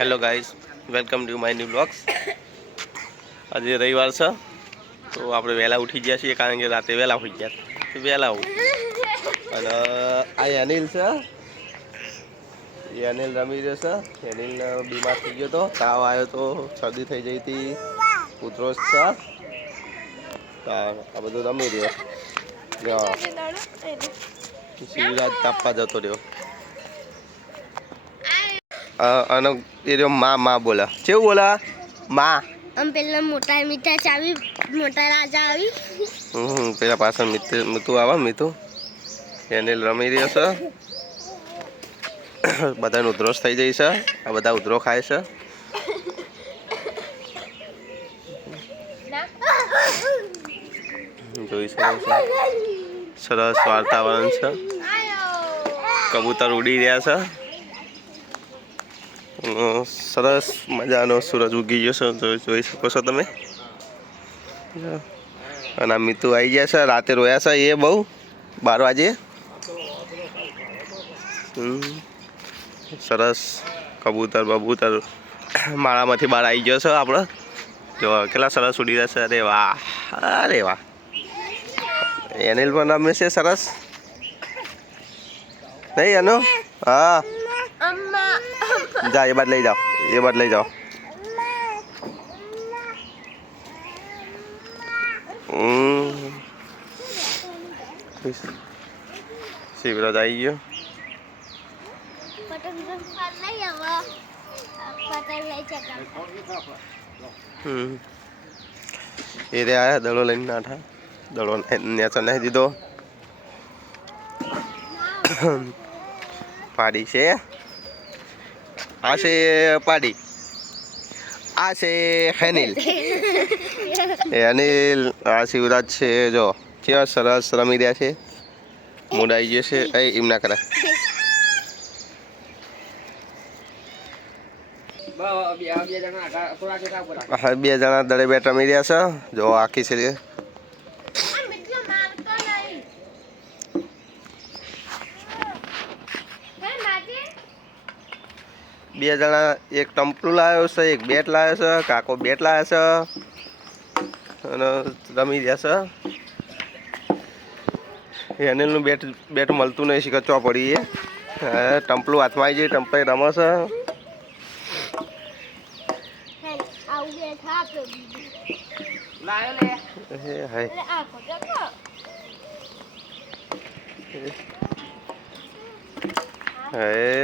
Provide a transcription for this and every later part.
Hello guys, welcome to my new blogs. આજે રવિવાર છે તો આપણે વહેલા ઉઠી ગયા છીએ કારણ કે રાતે વહેલા હોઈ ગયા વહેલા અને આ અનિલ છે. એ અનિલ રમી રહ્યો છે. અનિલ બીમાર થઈ ગયો હતો, તાવ આવ્યો તો, શરદી થઈ જઈ હતી, ઉધરસ છે. આ બધું રમી રહ્યો. શિવરાજ તાપવા જતો રહ્યો અને એ રહ્યો માં બોલા કેવું બોલા માં. પેલા મોટા મીઠા ચાવી મોટા રાજા આવી. પેલા પાછળ મીતુ આવે મીતુ એને રમી રહ્યો છે. બધાને ઉધરસ થઈ જાય છે. આ બધા ઉધરો ખાય છે. જોઈ શકો છો સરસ વાતાવરણ છે. કબૂતર ઉડી રહ્યા છે. સરસ મજાનો સૂરજ ઉગી ગયો છે, જોઈ શકો છો તમે. અને આ મીતુ આવી ગયા છે. રાતે રોયા છે એ બહુ 12 વાગે. સરસ કબૂતર બબૂતર માળામાંથી બહાર આવી ગયો છે. આપણે જો કેટલા સરસ ઉડી રહ્યા છે. અરે વાહ, અરે વાહ. એનિલ પણ રમે છે સરસ નહીં એનો. હા જા, એ બાદ લઈ જાઓ, એ બાદ લઈ જાઓ. શિવરાજ આવી ગયો. એ રે આયા દડો લઈને નાઠા. દડો નેચા નહીં દીધો. પાડી છે. આ છે પાડી. આ છે અનિલ. એ અનિલ આ શિવરાજ છે. જો કેવા સરસ રમી રહ્યા છે. મૂડ આવી ગયો છે. એમ ના કરે. બે જણા દડે બેટ રમી રહ્યા છે. જો આખી છે. બે જણા એક ટમ્પલું લાવ્યો છે, એક બેટ લાવ્યો છે. કાકો બેટ લાવ્યો છે અને રમી રહ્યા છે. અનિલનું બેટ મળતું નહીં, શીખચવા પડી. ટમ્પલું હાથમાં આવી જાય, ટમ્પલ રમે છે.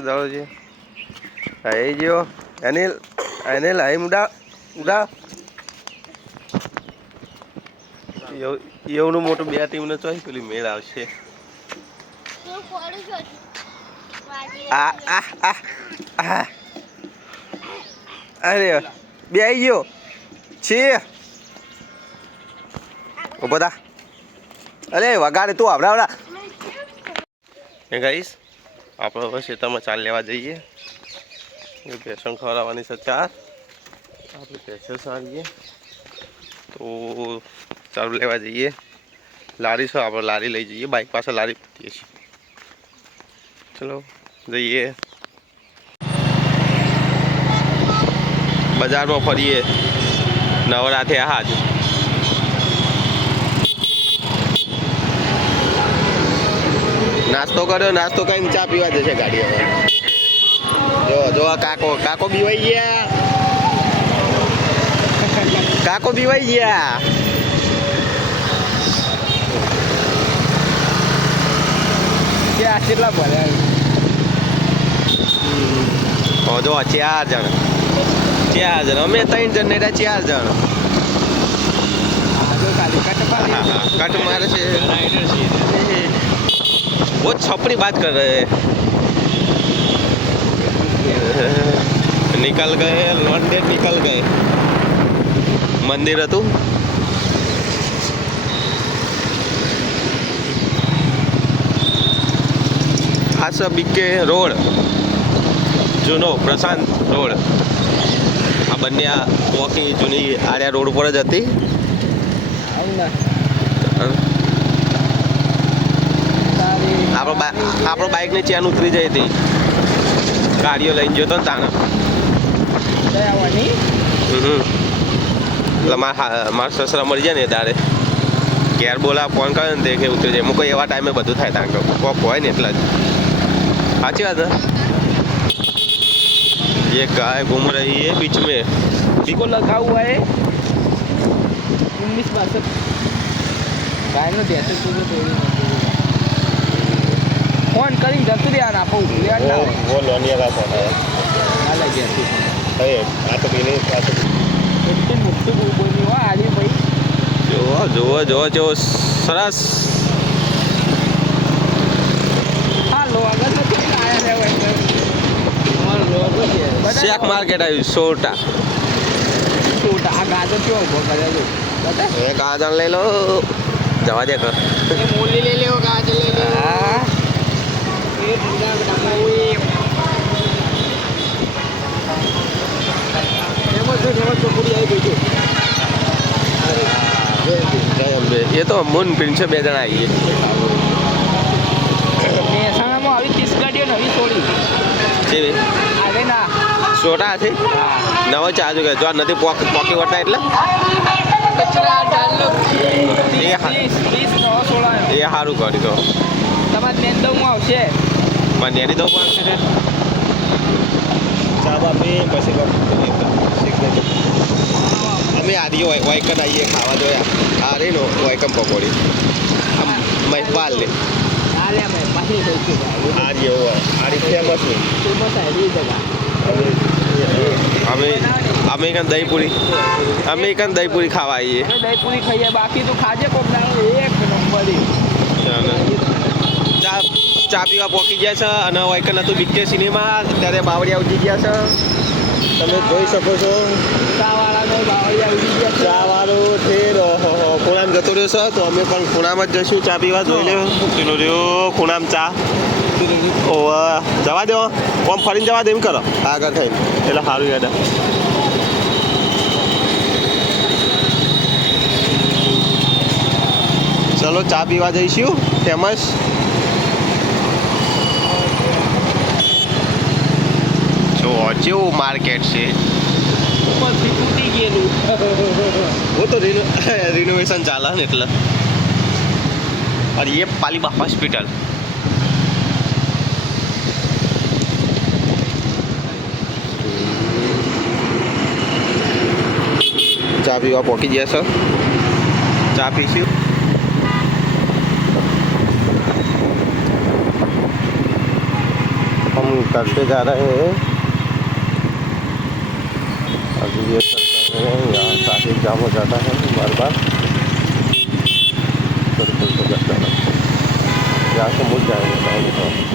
દડોજી આવી ગયો. અનિલ અનિલ અહીં ઉડા ઉડા. એવું મોટું બે ટીમને ચોઈ પેલી મેળ આવશે. અરે બે આવી ગયો છે. બધા અરે વગાડે તું આવડા એ ગાઈશ. આપણે હવે ખેતરમાં ચાલ લેવા જઈએ. ભેંસો ખવડાવવાની છે 4. આપણે ભેંસો સારીએ તો ચાલુ લેવા જઈએ. લારી છે, આપણે લારી લઈ જઈએ. બાઇક પાસે લારી પૂછીએ છીએ. ચલો જઈએ. બજારમાં ફરીએ. નવરાત્રે હાજ નાસ્તો કર્યો. નાસ્તો કરીને ચા પીવા જશે ગાડી. હવે જો જો કાકો બીવાઈ ગયા. કાકો બીવાઈ ગયા. કેટલા ભર્યા જો 4 જણ. 4 જણ અમે 3 જણ ને 4 જણ. कट मारे से वो छपरी बात कर रहे हैं. निकल गए लौंडे, निकल गए. मंदिर હતું. આ છે બીકે રોડ, જૂનો પ્રશાંત રોડ. આ બંને આ વોકિંગ જૂની આર્યા રોડ ઉપર જ હતી. આપણો બાઇકની ચેન ઉતરી જઈ હતી. ગાડીઓ લઈને જતો ને તાણે દયાવાની એટલે મારા સસરા મળી જાય ને તારે ઘેર બોલા ફોન કરે ને તે કે ઉતરી જાય કોઈ એવા ટાઈમે બધું થાય તાંક કોક હોય ને એટલે જ સાચી વાત ને ये गाय घूम रही है बीच में इसको लगा हुआ है 1962 गाय नो देते तुझे तोड़ी फोन करी जतु रे आना पौ रे आना वो लोनिया का फोन है ना लगे तू अरे आ तो भी नहीं आ तो એટલે મુક્ત બોલની હો આલી ભાઈ જો સરસ હા લો આગળ નથી આયા રે ભાઈ અમાર લોગો છે શાક માર્કેટ આવ્યું સોટા છોટા આ ગાજર કેવો ઉભો કર્યો તો બતા એ ગાજર લઈ લો જવા દે કર એ મૂલી લઈ લેવો ગાજર લઈ લેવો હા એ ઠંડા બેટા મૂલી એમાં ચોકડી આવી ગઈ ये तो मुन प्रिंस બે જણા આવીએ મહેસાણામાં આવી 30 ગાડીઓ નવી છોડી જેવી આવે ના સોટા છે નવો ચાર્જ કે જો આ નથી પોકી વટા એટલે કચરા ડાલો એ 30 નવો છોડાયો એ સારું કરી તો તમારે નેંદવમાં આવશે પણ નેરી દઉં પણ છે ચા બાપી પછી અમે આદિ વાયકન આવીએ ખાવા જોયા આ રહી નો વાયકમ પકોડી મહેપાલ ને આલે મે પાછી થઈ છે આ જેવો આ ફેમસ ને ફેમસ આવી જગા અમે કાન દહીપુરી ખાવા આવીએ દહીપુરી ખાઈએ બાકી તો ખાજે કોક ના એક નંબર ચા પીવા પહોંચી ગયા છે અને વાયકન હતું બીકે સિનેમા ત્યારે બાવળિયા ઉજી ગયા છે તમે જોઈ શકો છો ચા વાળો ઠેર ખૂણામાં જતો રહ્યો છે તો અમે પણ ખૂણામાં જ જઈશું ચા પીવા જોઈ લ્યો પેલો રહ્યો ખૂણામાં ચા ઓ જવા દો ઓમ ફરીને જવા દે એમ કરો આગળ થઈને એટલે સારું યાદ ચલો ચા પીવા જઈશું ફેમસ જો જેવું માર્કેટ છે ઉપરથી તૂટી ગયેલું वो तो रिनोवेशन चाला है એટલે और ये पालीबा हॉस्पिटल ચા પીવા પહોંચી ગયા છો ચા પીશું हम घर पे जा रहे हैं अभी ये यहाँ ट्रैफिक जाम हो जाता है बार बार बिल्कुल तो जाता है यहाँ से मुड़ जाएंगे तो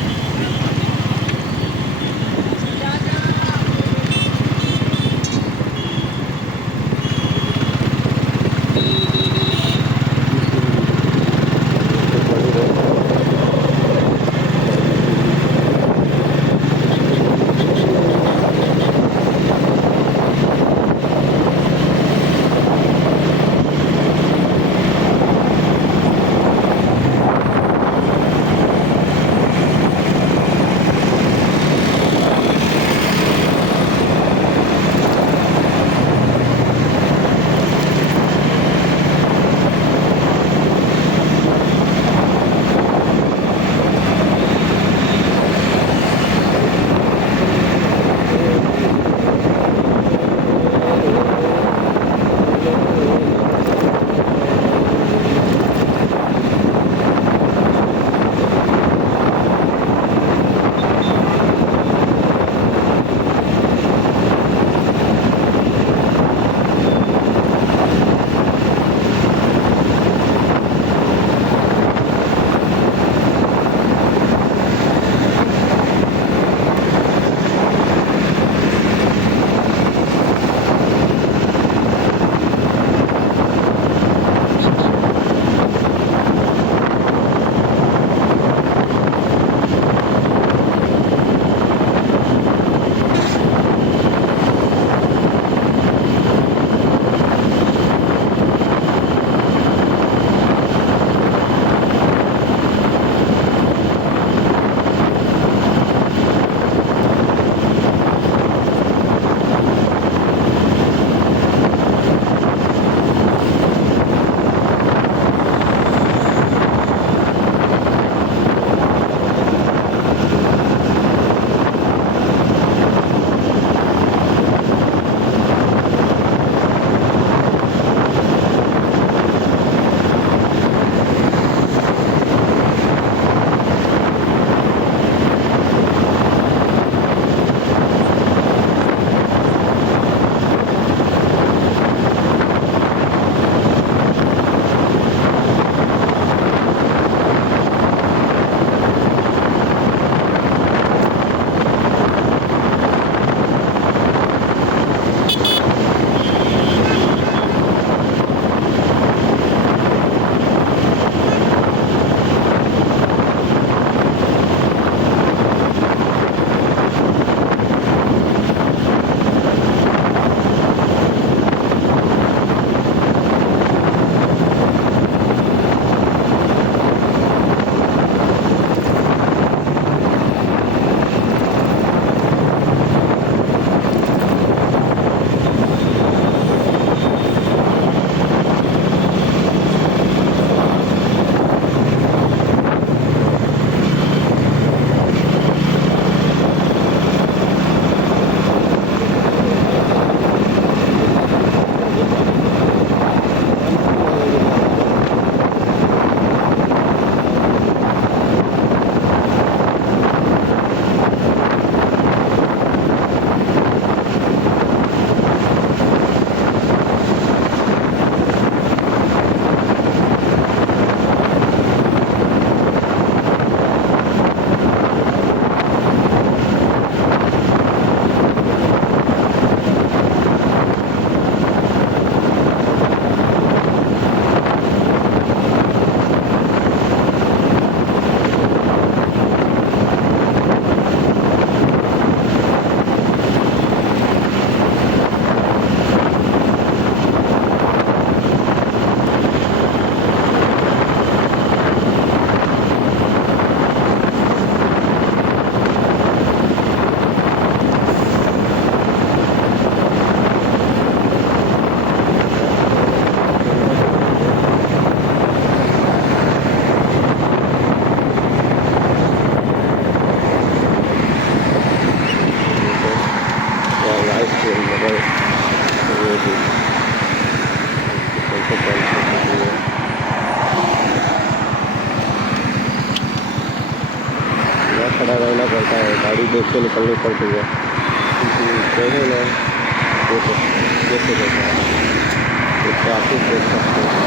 तेल मगर ये भी कैसे चल सकती है। यहाँ खड़ा रहना पड़ता है, गाड़ी देख के निकलनी पड़ती है कैसे ना कैसे रहता है ट्रैफिक देख सकते हैं।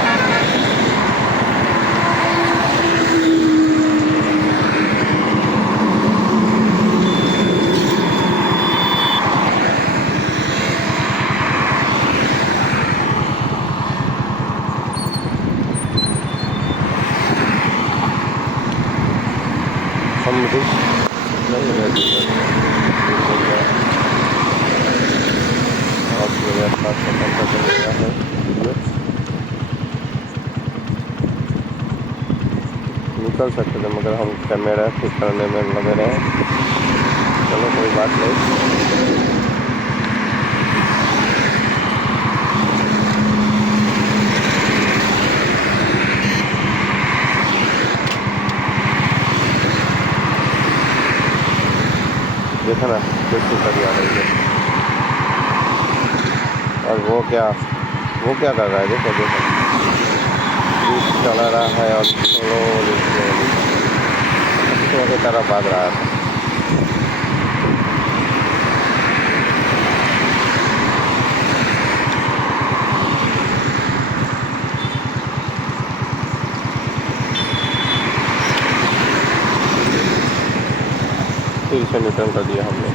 समृद्ध नहीं रहती है और मेरे पास चल गया है निकल सकते थे मगर हम कैमरा ठीक करने में लगे रहे। चलो कोई बात नहीं। देखा ना कैसे करी आ रही है और वो क्या कर रहा है देखो देखो जीप चला रहा है और स्लो की तरफ भाग रहा है। फिर से न्यूट्रल कर दिया हमने।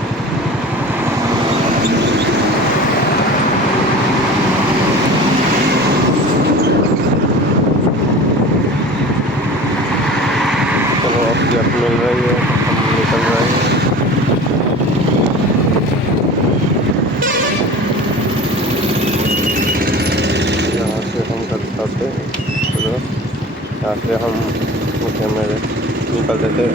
चलो अब गैप मिल रही है, हम निकल रहे हैं। यहाँ से हम कर सकते हैं, यहाँ से हम कैमरे निकलते थे।